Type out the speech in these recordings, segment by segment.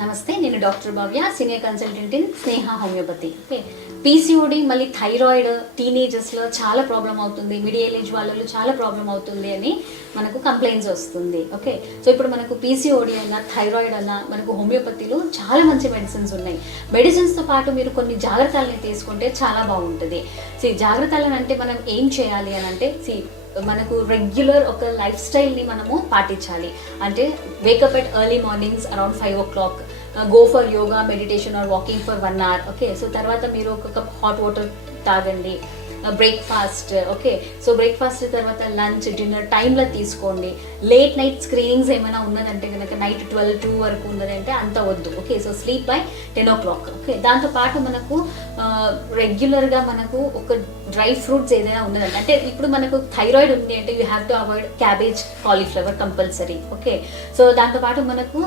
నమస్తే, నేను doctor Bhavya, senior consultant in Sneha homeopathy. Okay, PCOD మళ్ళీ థైరాయిడ్ టీనేజర్స్లో చాలా ప్రాబ్లం అవుతుంది, మిడిల్ ఏజ్ వాళ్ళలో చాలా ప్రాబ్లం అవుతుంది అని మనకు కంప్లైంట్స్ వస్తుంది. ఓకే, సో ఇప్పుడు మనకు పీసీఓడి అన్న థైరాయిడ్ అన్న మనకు హోమియోపతిలో చాలా మంచి మెడిసిన్స్ ఉన్నాయి. మెడిసిన్స్తో పాటు మీరు కొన్ని జాగ్రత్తలని తీసుకుంటే చాలా బాగుంటుంది. జాగ్రత్తలు అంటే మనం ఏం చేయాలి అని అంటే మనకు రెగ్యులర్ ఒక లైఫ్ స్టైల్ని మనము పాటించాలి. అంటే wake up at early mornings around 5 o'clock, go for yoga, meditation are walking for 1 hour. Okay, so తర్వాత మీరు ఒక కప్ హాట్ వాటర్ తాగండి. బ్రేక్ఫాస్ట్, ఓకే, సో బ్రేక్ఫాస్ట్ తర్వాత లంచ్, డిన్నర్ టైంలో తీసుకోండి. లేట్ నైట్ స్క్రీనింగ్స్ ఏమైనా ఉన్నదంటే కనుక నైట్ 12-2 వరకు ఉన్నదంటే అంత వద్దు. Okay, so sleep by 10 o'clock. Okay, దాంతోపాటు మనకు రెగ్యులర్గా మనకు ఒక డ్రై ఫ్రూట్స్ ఏదైనా ఉన్నదంటే, అంటే ఇప్పుడు మనకు థైరాయిడ్ ఉంది అంటే you have to avoid cabbage, cauliflower compulsory. Okay, so దాంతోపాటు మనకు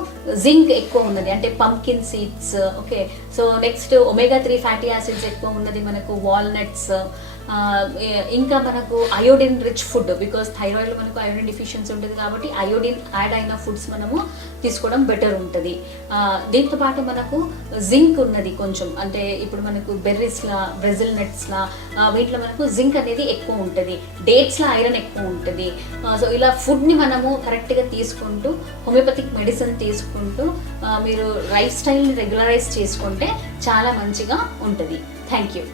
జింక్ ఎక్కువ ఉన్నది అంటే pumpkin seeds. Okay, so next omega-3 fatty acids ఎక్కువ ఉన్నది మనకు వాల్నట్స్. ఇంకా మనకు అయోడిన్ రిచ్ ఫుడ్, బికాస్ థైరాయిడ్లో మనకు అయోడిన్ డిఫిషియన్సీ ఉంటుంది కాబట్టి అయోడిన్ యాడ్ అయిన ఫుడ్స్ మనము తీసుకోవడం బెటర్ ఉంటుంది. దీంతోపాటు మనకు జింక్ ఉన్నది కొంచెం, అంటే ఇప్పుడు మనకు బెర్రీస్లా, బ్రెజిల్ నట్స్లా వీటిలో మనకు జింక్ అనేది ఎక్కువ ఉంటుంది. డేట్స్లో ఐరన్ ఎక్కువ ఉంటుంది. సో ఇలా ఫుడ్ని మనము కరెక్ట్గా తీసుకుంటూ హోమియోపతిక్ మెడిసిన్ తీసుకుంటూ మీరు లైఫ్ స్టైల్ని రెగ్యులరైజ్ చేసుకుంటే చాలా మంచిగా ఉంటుంది. Thank you.